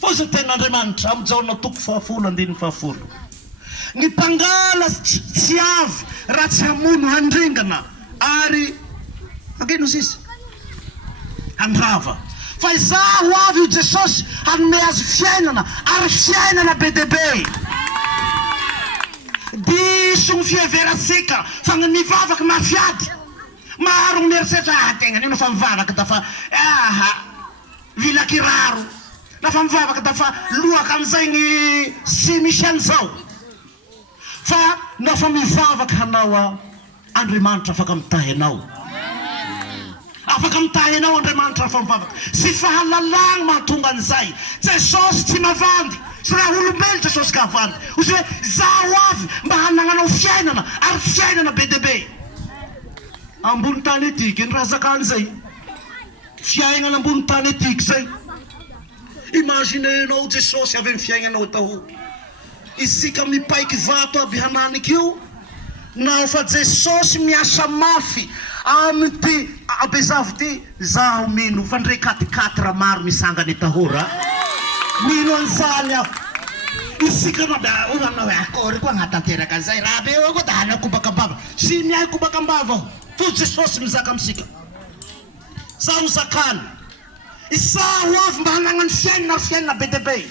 Fosse ten'Andriamanitra amin'izao natoko fahafolo andiny fahafolo. Ny mpangala tsy avy raha tsy hamono handringana ary ankeno sisy handrava. Fa izaho avy io Jesosy hanome azy fiainana ary fiainana be dia be. Diso ny fiheverasika fa ny mivavaka mafiady. Maro mieritreritra tegna nino fa mivavaka dafa vila kiraro. Nafa mivavaka dafa lohaka amin'izay ny sy misy an'izao. Fa nafa mivavaka hanao Andriamanitra afaka mitahy anao. Afaka mitahy anao Andriamanitra afa mivavaka. Sy fahalalagna mahatonga an'izay. Jesosy tsy mavandy. Sy raha olombelo Jesosy ka havandy. Ozy hoe zaho avy mba hanagnanao fiainana ary fiainana be dia be. Ambony tany etiky ny raha zakan'izay. Fiainana ambony tany etiky zay. Imaginenao Jesosy avy amin'ny fiainanao taho. Isika mipaiky vato aby hananiky io. Na fa Jesosy miasa mafy amin'ity abezavo ty zaho mino fa ndray 4 maro misangany tahora. Mino an'izany aho. Isika nanao akory koa hanatanteraka an'izay raha be eo koa da hanao kobakambava. Sy mihay kobakambava aho. Fa Jesosy mizaka amintsika. Zaho zakany. Isaho avy mba hanagnany fiainana be dia be.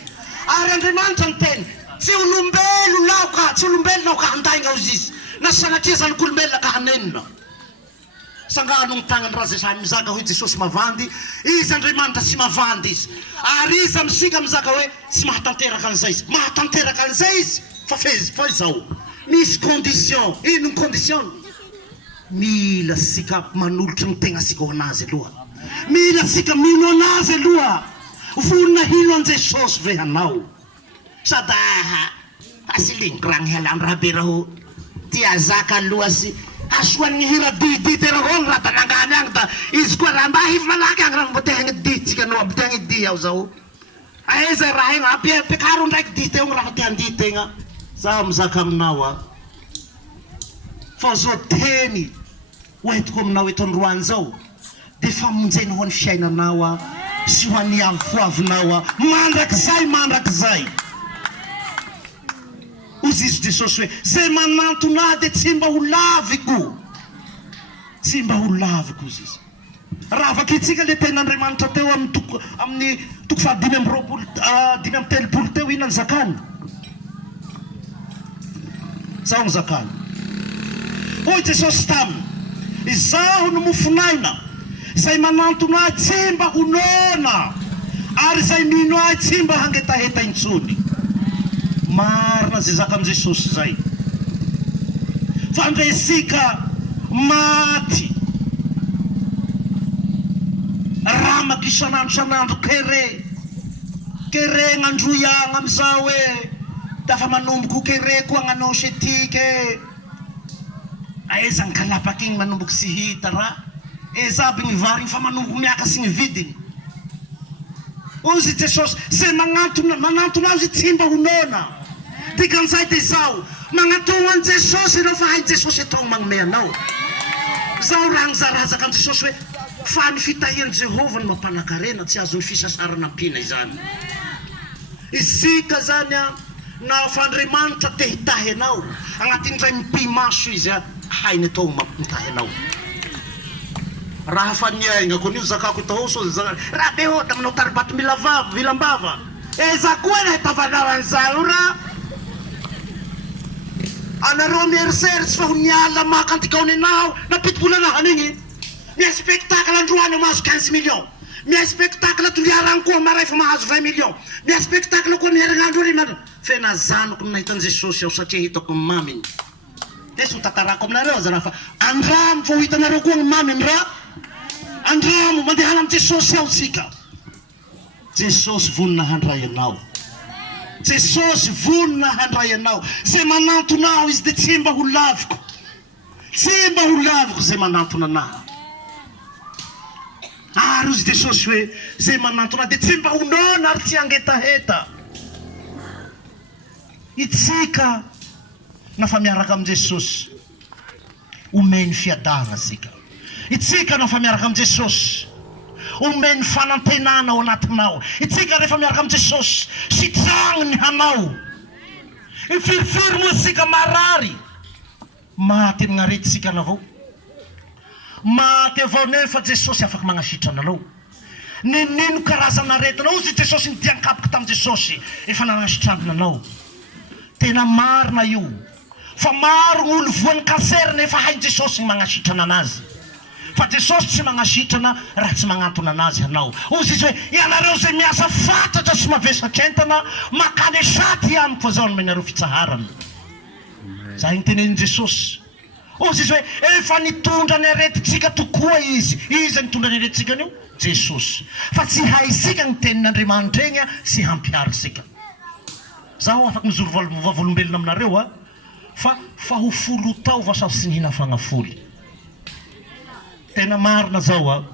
Ary Andriamanitra ny teny. Tsy olombelo laoka, tsy olombelo laoka handainga ozy izy. Na sanatria zany k'olombelona ka hanenina. Sangano ny tagnany raha zay samy mizaka hoe Jesosy mavandy, izy Andriamanitra tsy mavandy izy. Ary izy amintsika mizaka hoe tsy mahatanteraka an'izay izy. Mahatanteraka an'izay izy fa izao. Misy condition. Ino ny condition? Mila sika manolotra ny tegna sika ho anazy aloha. Mila sika mino anazy aloha. Vonina hino an Jesosy ve hanao. Sady asilingragny halan'ny raha be raho tia zaka aloha sy asoan'ny hira didity raho ny raha tanangany agny da izy koa raha mba hivy malaky agny raha mbo te hagniditsika anao mbo te hagnidi aho zao. Aiza raha igny ampiakaro ndraiky dity eo raha te handi tegna. Zaho mizaka aminao fa zao teny hoentiko aminao eto androany zao dia famonjena ho an'ny fiainanao sy ho an'ny avoavinao mandrakizay. Ozy izy Jesosy hoe zay manantona dia tsy mba ho laviko. Tsy mba ho laviko ozy izy. Raha vakitsika le ten'Andriamanitra teo amin'ny toko fa 5:30 teo ina ny zakany. Zaho ny zakany. Hoy Jesosy taminy, izaho no mofonaina zay manantona tsy mba honona ary zay mino ahy tsy mba hangetaheta intsony. Marina zay zaka amin'i Jesosy zay. Fa ndre isika maty raha isanandro kere gn'androiagna amizao hoe dafa manomboky kere koa gn'anao setike. Aiza ny kalapaky igny manomboky sy hita raha. Eza aby gny vary fa manomboky miaka sy gny vidiny. Ozy Jesosy zay manantona azy tsy mba honona. Dikan'izay dia izao magnatona an Jesosy ianao fa hay Jesosy atao magnome anao. Zao raha nizarazaka an Jesosy hoe fa ny fitahian'i Jehovah ny mampanakarena tsy azony fisasarana ampina izany. Isika zany na fa Andriamanitra te hitahy anao agnatin'izay mipimaso izy hainy atao mampitahy anao. Raha fa niaigna koa nio zakako tao so raha be hota aminao taribato vilambava. Eza koa na hitavanao an'izao raha. Anareo mieritseritsy fa ho niala makantikao anao napitibolana hanigny. Mia spectacle androany mahazo 15 millions. Mia spectacle toliaragny koa maray fa mahazo 20 millions. Mia spectacle koa miherinandro ry fena zanoko nahitan'i Jesosy aho satria hitako ny maminy. Esy ho tatarako aminareo aza raha fa andramo fa ho hitanareo koa ny maminy raha. Andramo mandehana amin'ny Jesosy aho tsika. Jesosy vonina handray anao. Jesosy vonina handray anao. Zay manantona aho izy dia tsy mba ho laviko. Tsy mba ho laviko zay manantona anahy. Ary ozy Jesosy hoe zay manantona dia tsy mba honona ary tsy hangetaheta. Itsika nafa miaraka amin'i Jesosy omeny fiadana sika. Itsika nafa miaraka amin'i Jesosy omeny fanantenana ao anatinao. Itsika rehefa miaraka amin'ny Jesosy sitragno ny hanao. Ifirifiry moa sika marary. Maty amin'ny aretintsika avao. Maty avao nefa Jesosy afaka magnasitrana anao. Nino karazana aretinao izy Jesosy nidiankapaka tamin'ny Jesosy efa nagnasitrana anao. Tena marina io. Fa maro olo voan'ny cancer nefa hain Jesosy magnasitrana anazy. Fa Jesosy tsy magnasitrana raha tsy magnantona anazy hanao. Ozy izy hoe ianareo zay miasa fantatra sy mavesatra entana makany saty amiko fa zao no menareo fitsaharana. Zay ny tenen'i Jesosy. Ozy izy hoe efa nitondra ny aretintsika tokoa izy. Izy nitondra ny aretintsika io Jesosy. Fa tsy haisika ny tenin'Andriamanitra egny sy hampiary sika. Zaho afaka mizoro vavolombelona aminareo fa ho folo tao vasa sy nihina fagnafoly. Tena marina zao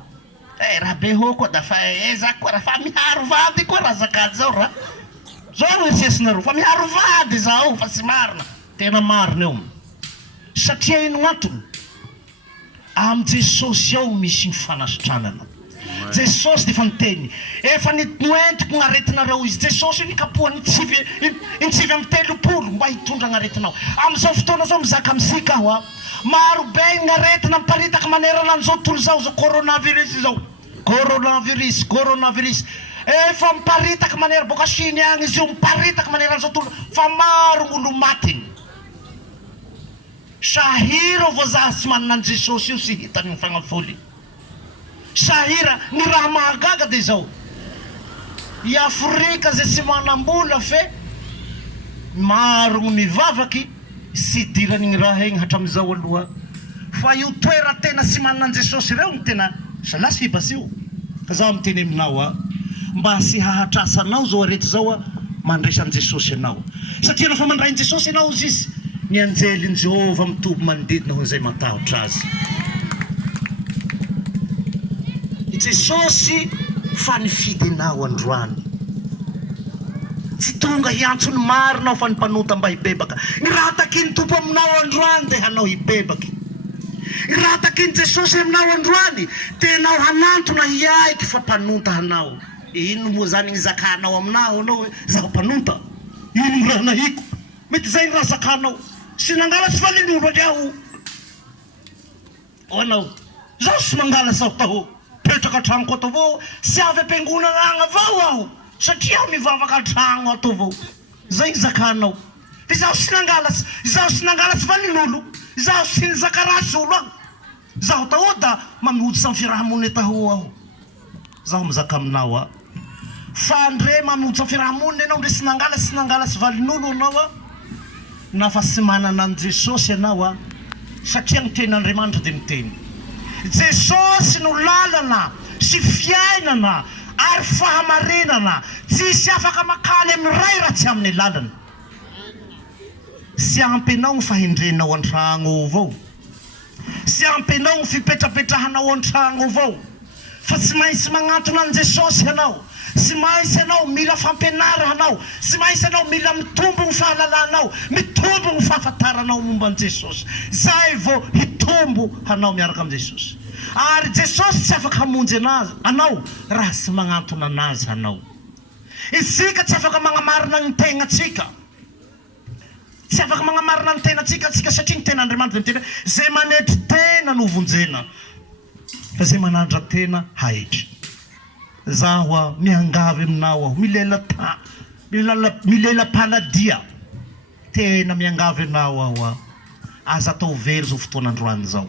raha be ho koa da fa zako koa raha fa miharo vady koa raha zakady zao raha. Zao eritreretinareo fa miharo vady zao fa tsy marina. Tena marina eo. Satria ino antony? Amin'ny Jesosy ao misy ny fanasitranana. Jesosy defa niteny efa noentiko gnaretinareo izy. Jesosy nikapohany intsivy amin'ny 30 mba hitondra gnaretinao. Amin'izao fotoana zao mizaka amintsika aho maro be gnaretina miparitaka manerana an'izao tontolo zao coronavirus zao. Coronavirus efa miparitaka manera boka Chine agny izy io miparitaka manera an'izao tontolo fa maro gn'olo matiny. Sahira vao zaho tsy manana an Jesosy io sy hitany ny fagnafoly. Sahira ny raha mahagaga de zao. I Afrika zay tsy manam-bola fe maro gny vavaky sy diran'igny raha egny hatram'izao aloha. Fa io toera tena tsy manana an Jesosy reo ny tena salasipas io. Ka zaho miteny aminao mba sy hahatrasanao zao arety zao mandresan Jesosy anao. Satria rehefa mandray an Jesosy anao izy ny anjelin Jehova mitoby manodidina ho izay matahotra azy. Jesosy fa nifidy anao androany. Tsy tonga hiantsony marina fa nipanota mba hibebaka. Ny raha takiny tompo aminao androany de hanao hibebaky. Ny raha takiny Jesosy aminao androany tenao hanantona hiaiky fa panota hanao. Ino moa zany ny zakanao aminao anao hoe zaho panota. Ino ny raha nahiko? Mety zay ny raha zakanao. Sy nangala sy valin'olo aliaho. O anao, zaho sy mangala sao taho. Petraka tragno ko ato avao, sy avy am-piangonana agny avao aho. Satria aho mivavaka tragno ato avao. Zay zakanao. Fa zaho sy nangala sy valin'olo. Zaho sy nizaka rasy olo aho. Zaho taho da mamihody sa firahamony taho aho. Zaho mizaka aminao fa andre mamihody sa firahamony anao ndre sy nangala sy valin'olo anao na fa sy manana an Jesosy anao satria ny tenin'Andriamanitra de miteny Jesosy no lalana sy fiainana ary fahamarinana. Tsisy afaka makany amin'ny ray raha tsy amin'ny lalana. Sy ampy anao ny fahendrenao an-tragno avao. Sy ampy anao ny fipetrapetrahanao an-tragno avao. Fa tsy maintsy magnantona an Jesosy anao. Sy maintsy anao mila fampianara anao. Sy maintsy anao mila mitombo ny fahalalanao, mitombo ny fahafantaranao momba an Jesosy. Zay vao hitombo hanao miaraka am Jesosy. Ary Jesosy tsy afaka hamonjy anao raha sy magnantona anazy hanao. Isika tsy afaka magnamarina ny tegnatsika. Tsy afaka magnamarina ny tenatsika satria ny tenan'Andriamanitra miteny zay manetry tena no vonjena. Fa zay manandra tena haitry. Zaho miangavy aminao aho milela paladia. Tena miangavy anao aho aza atao very zao fotoana androany zao.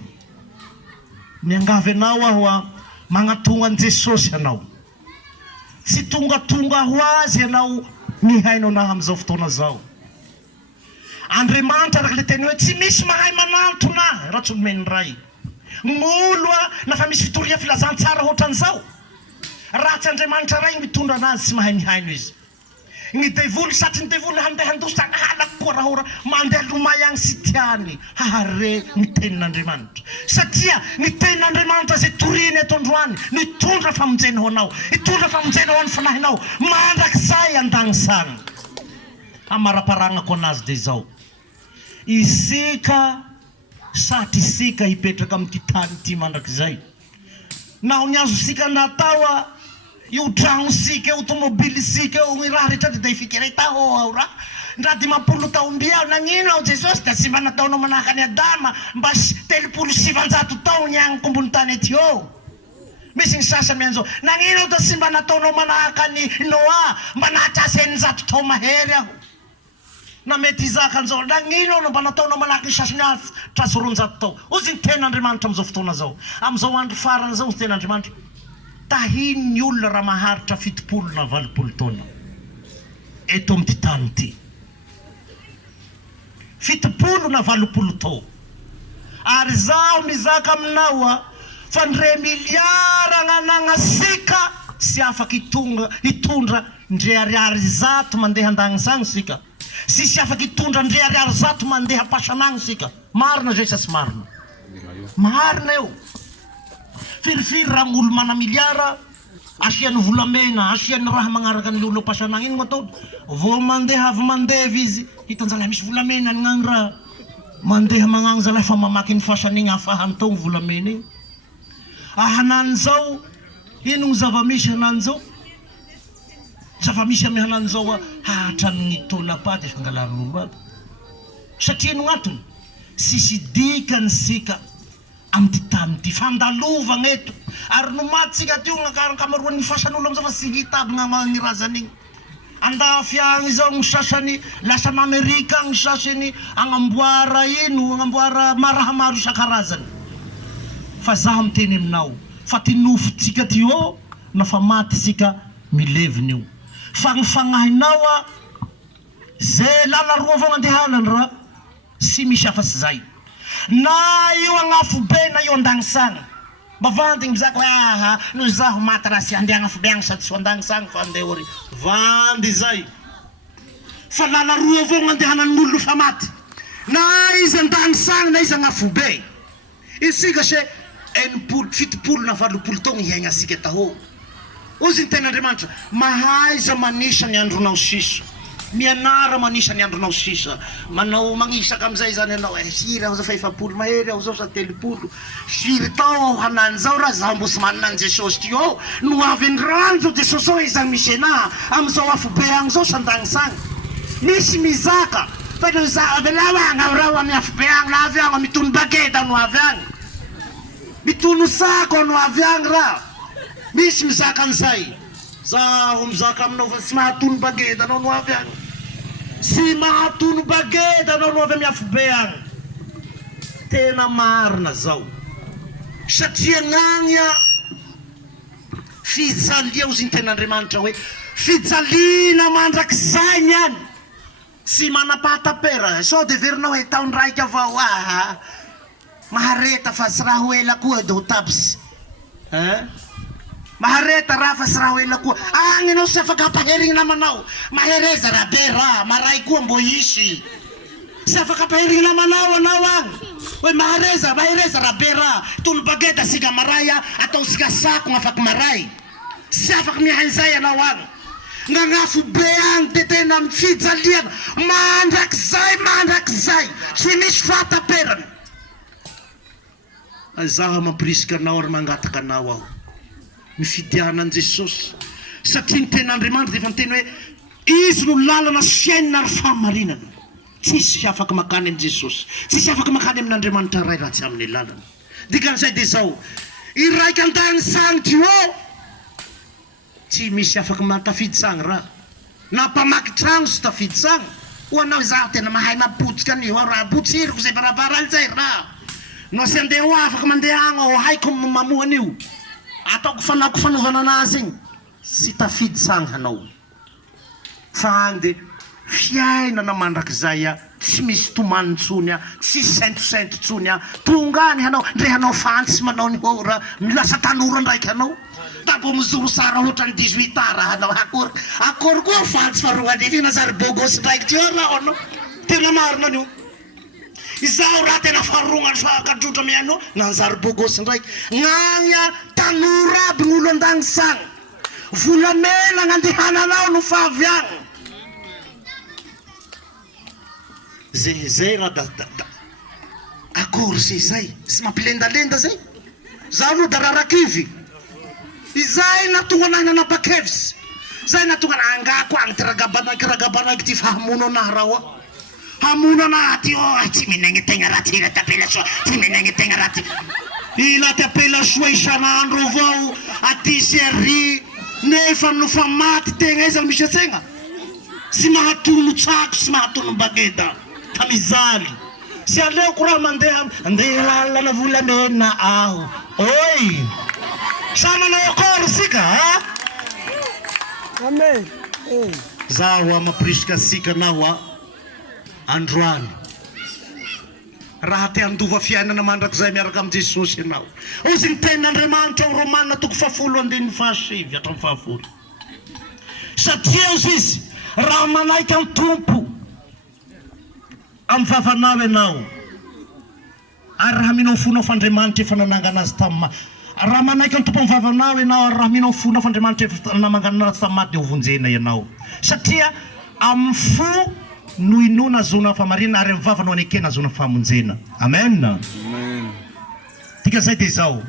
Miangavy anao aho magnatogna an Jesosy anao. Tsy tongatonga ho azy anao mihainao na amin'izao fotoana zao. Andriamanitra araka le teny hoe tsy misy mahay manantona raha tsy omeny ray. Ng'olo nafa misy fitoria filazantsara ohatran'izao. Raha tsy Andriamanitra ray mitondra anazy tsy mahay mihaino izy. Ny devoly satry ny devoly handeha handosy halako koa raha ora mandeha lomay agny sy tiany hahare ny tenin'Andriamanitra. Satria ny tenin'Andriamanitra zay toriny eto androany nitondra famonjena ho anao, hitondra famonjena ho an'ny fanahinao mandrakizay andagnisagny. Amaraparagna ko anazy de zao. Isika satry isika hipetraka amin'ity tany ity mandrakizay. naho ny azosika natawa io tragnosika io tomobilisika io ny raha rehetra dia fikeretao ao raha ndra 50 taombia ao nagnino ao Jesosy da tsy mba nataonao manahaka any Adama mba 37 taony agny kombony tany ety eo. Misy ny sasany an'izao nagnino ao da tsy mba nataonao manahaka ny Noa mba nahatrasy 100 tao mahery aho. Na mety izaka an'izao nagnino ao mba nataonao manahaka ny sasany azy trasy 200 tao. Ozy ny ten'Andriamanitra amin'izao fotoana zao. Amin'izao andro farany zao ny ten'Andriamanitra. Tahiny ny olona raha maharitra 70 na 80 taona eto amin'ity tany ity. 70 na 80 tao. Ary zaho mizaka aminao fa ndre miliara gn'anagnasika sy afaka hitondra ndre ariary 100 mandeha andagny sagny sika. Sy afaka hitondra ndre ariary 100 mandeha ampasanagny sika. Marina zay sa tsy marina? Marina eo. Firifiry raha olo mana miliara asiany volamena, asiany raha magnaraka ny olo ampasanagny ino atao? Vao mandeha avy mandeha izy hitanjala misy volamena ny gnagny raha mandeha magnagny zala fa mamaky ny fasany igny afahany tao ny volamena igny. Hanany zao ino ny zava-misy hanany zao? Zava-misy amy hanany zao hatrany taona paty fangalan'olo aby. Satria ino gn'antony? Sisy dikany sika amty tany ty fandalovagna eto. Ary no matsika ty gn'akamaroan'ny fasan'olo amizao fa tsy hita aby gn'amany razany igny. Andafy agny zao ny sasany lasa n'Amerika ny sasany agnamboara ino, agnamboara maraha maro isan-karazany. Fa zaho miteny aminao fa ty nofotsika ty eo na fa maty sika mileviny io. Fa gny fagnahinao zay lala roa avao andehanany raha sy misy afa-tsy zay. Na io agnafo be na io andagny sagny. Bavandy mizaka aha no zaho maty raha sy andeha agnafo be agny sady tsy andagny sagny fa andeha ory. Vandy zay. Fa lala roa avao andehanan'olo fa maty. Na izy andagny sagny na izy agnafo be. Isika se 70 na 80 taona hiaigna asika taho. Ozy ny ten'Andriamanitra mahaiza manisa ny andronao sisa. Mianara manisa ny andronao sisa. Manao magnisaka amizay zany anao siry aho zao fa 70 mahery aho zao sa 30. Siry tao aho hanany zao raha zaho mbo sy manana an Jesosy ty eo. No avy ny ranjo Jesosy ao izany misy anahy amizao afo be agny zao sandagny sagny. Misy mizaka fa no avy laho agny raha amy afo be agny na avy agny mitono bageda no avy agny. Mitono sako no avy agny raha. Misy mizaka an'izay. Zaho mizaka aminao fa tsy mahatono bageda anao no avy agny. Tsy mahatono bageda anao no avy amy afo be agny. Tena marina zao. Satria gnagny fijalia ozy ny ten'Andriamanitra hoe fijaliana mandrakizay niany. Tsy manapatapera. Sao de verinao hoe taony raiky avao mahareta fa tsy raha ho ela koa do tabs. Mahareta raha fa tsy raha ho ela koa. Agny anao sy afaka ampaherigny namanao. Mahereza raha be raha, maray koa mbo isy. Sy afaka ampaherigny namanao anao agny. Hoe mahereza raha be raha. Tono bageda sika maray atao sika sako afaka maray. Sy afaka mihain'izay anao agny. Gn'agnafo be agny de tena fijaliana. Mandrakizay. Tsy misy fataperany. Zaho mampirisika anao ary mangataka anao aho. Mifidiana an Jesosy. Satria ny ten'Andriamanitra dia efa miteny hoe izy no lalana fiainana ary fahamarinana. Tsisy afaka makany an Jesosy. Tsisy afaka makany amin'Andriamanitra ray raha tsy amin'ny lalana. Dikan'izay dia zao. I raiky andagny sagny ty eo. Tsy misy afaka matafidy sagny raha. Na mpamaky tragno sy tafidy sagny. Ho anao zaho tena mahay mapotsika an'io raha potsiriko zay barabarany zay raha. No sy andeha ho afaka mandeha agny aho haiko mamoha an'io. Ataoko fanako fanaovana anazy igny. Sy tafidy sagny hanao. Fa agny de fiainana mandrakizay tsy misy tomany ntsony tsy saintosainto ntsony tonga any hanao ndre hanao fantsy manao ny ora milasa tanora ndraiky hanao. Tabo mizoro sara ohatrany 18 ara hanao akory koa fantsy fa roa arivo nazary bogosy ndraiky ty raha anao. Tena marina an'io. Izaho raha tena faharognany fa kadrodra ame anao nanzary bogosy ndraiky. Gnagny tanora aby gn'olo andagny sagny. Volamena gn'andehananao no fa avy agny. Zay raha da akory se zay. Sy mampilendalenda zay. Zaho aloha da rarakivy. izay natonga anahy nanapa-kevitsy zay natonga angako agny kiragabanaiky ty fa hamono anahy raha hamono anahy ty tsy minagny tegna raha ty tapela soa tsy minagny tegna raha ty ila tapela soa isan'andro avao aty sery nefa no fa maty tegna izy misy atsegna sy mahatono tsako sy mahatono bageda tamizaly sy aleoko raha mandeha lalana volamena aho oy sa manao akory sika ha amen zaho amaprisika sika nao androany raha te andova fiainana mandrakizay miaraka am Jesosy ianao ozy ny tenin'Andriamanitra ao Romanina toko 10:7 hatramin'ny 10 satria ozy izy raha manaiky amin'ny tompo amin'ny vavanao ianao ary raha minao fonao f'Andriamanitra efa nanangana azy tamin'ny raha manaiky amin'ny tompo amin'ny vavanao ianao ary raha minao fonao f'Andriamanitra efa nanangana azy tamin'ny maty dia hovonjena ianao satria amin'ny fo no inona azona famarina ary amin'ny vavanao anekena azona famonjena amen tika zay dia zao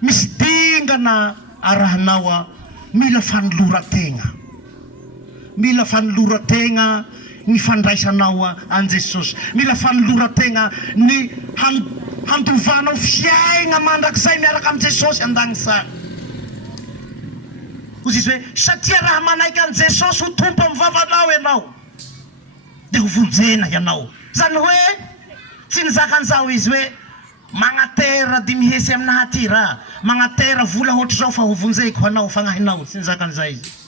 misy dingana arahanao mila fanoloran-tegna ny fandraisanao an Jesosy mila fanoloran-tegna ny handovanao fiaigna mandrakizay miaraka am Jesosy an-dagnitsany ozy izy hoe satria raha manaiky an Jesosy ho tompo amin'ny vavanao ianao dia hovonjena ianao zany hoe tsy nizakan'izao izy hoe magnatera dimihesy aminahy ty raha magnatera vola ohatra zao fa hovonjeko hanao fagnahinao tsy nizakan'izay izy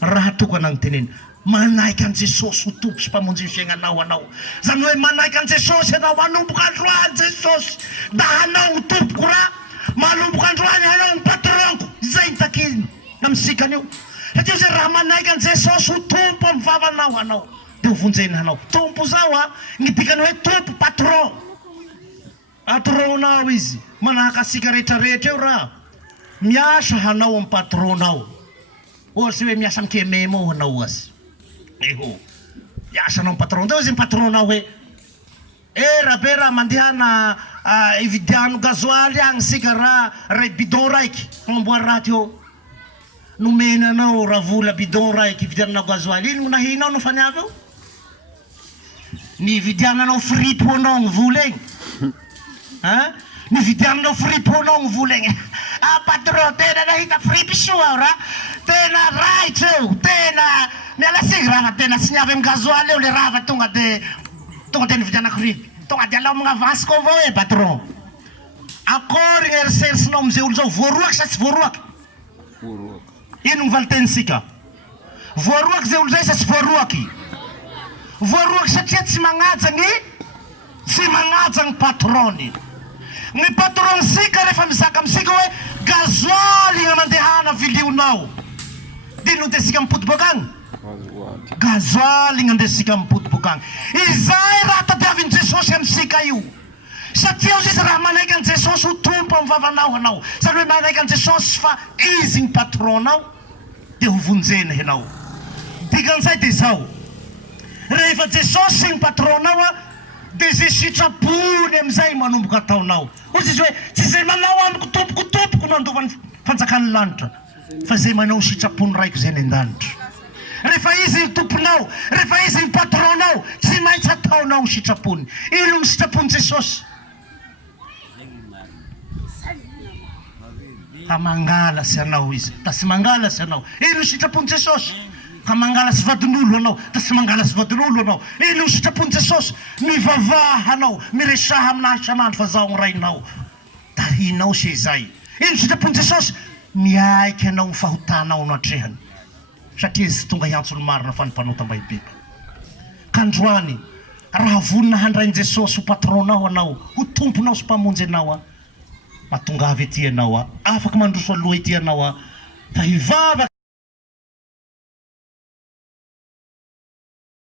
raha tokana agny manaiky an Jesosy ho tompo sy mpamonjy ny fiaignanao anao zany hoe manaiky an Jesosy anao manomboka androany Jesosy da hanao ho tompoko raha manomboka androany hanao ny patronko zay nitakiny amisikan'io satria zay raha manaiky an Jesosy ho tompo amin'ny vavanao hanao dia hovonjena hanao tompo zao ny dikany hoe tompo patronao izy manahaka asika rehetrarehetra eo raha miasa hanao amin'ny patronao ohatsy hoe miasa mikememo hanao azy eho miasa hanao amin'ny patron deo izy ny patronao hoe rabe raha mandehana ividiano gazoaly agny sika raha ray bidon raiky agnamboary raha teo nomenanao raha vola bidon raiky ividiananao gazoaly ino nahinao no faniavy eo nividiananao friponao ny vola egny nividiananao friponao ny vola egny patron tena nahita fripy soa raha tena raitra eo tena miala siny raha tena sy niavy amin'ny gazoaly eo le raha tonga dia nividianako ripy tonga dia alao amin'ny avance ko avao e patron akory ny eriserisinao amizay olo zao voaroaky sa tsy voaroaky ino ny valitenisika voaroaky zay olo zay sa tsy voaroaky satria tsy magnaja ny patrony ny patron sika rehefa mizakaamisika hoe gazoaly na mandehana vilionao dino dia sika mipotibokagny gazoaly na ndeha sika mipotibokagny izay raha tadiavin Jesosy amisika io satria ozy izy raha manaiky an Jesosy ho tompo amin'ny vavanao hanao zany hoe manaiky an Jesosy fa izy ny patronao dia hovonjena ianao dikan'izay dia zao rehefa Jesosy sy ny patronao dia zay sitrapony amizay manomboka ataonao ozy izy hoe tsy zay manao amiko tompoko no andovany fanjakany lanitra fa zay manao sitrapony raiko zay ny an-danitra rehefa izy ny tomponao rehefa izy ny patronao tsy maintsy ataonao ny sitrapony ino ny sitrapony Jesosy ka mangalasy anao izy da sy mangalasy anao ino ny sitrapony Jesosy ka mangalasy vadin'olo anao da sy mangalasy vadin'olo anao ino ny sitrapony Jesosy mivavaha anao miresaha aminahy isan'andro fa zaho ny rainao da hinao sy izay ino ny sitrapony Jesosy miaiky anao ny fahotanao no atrehany satria izy tonga hiantsony marina fa nympanotam-bahibe ka androany raha vonina handrainy Jesosy ho patronao anao ho tomponao sy mpamonjy anao mahatonga avy ety anao afaka mandroso aloha ety anao fa hivavaka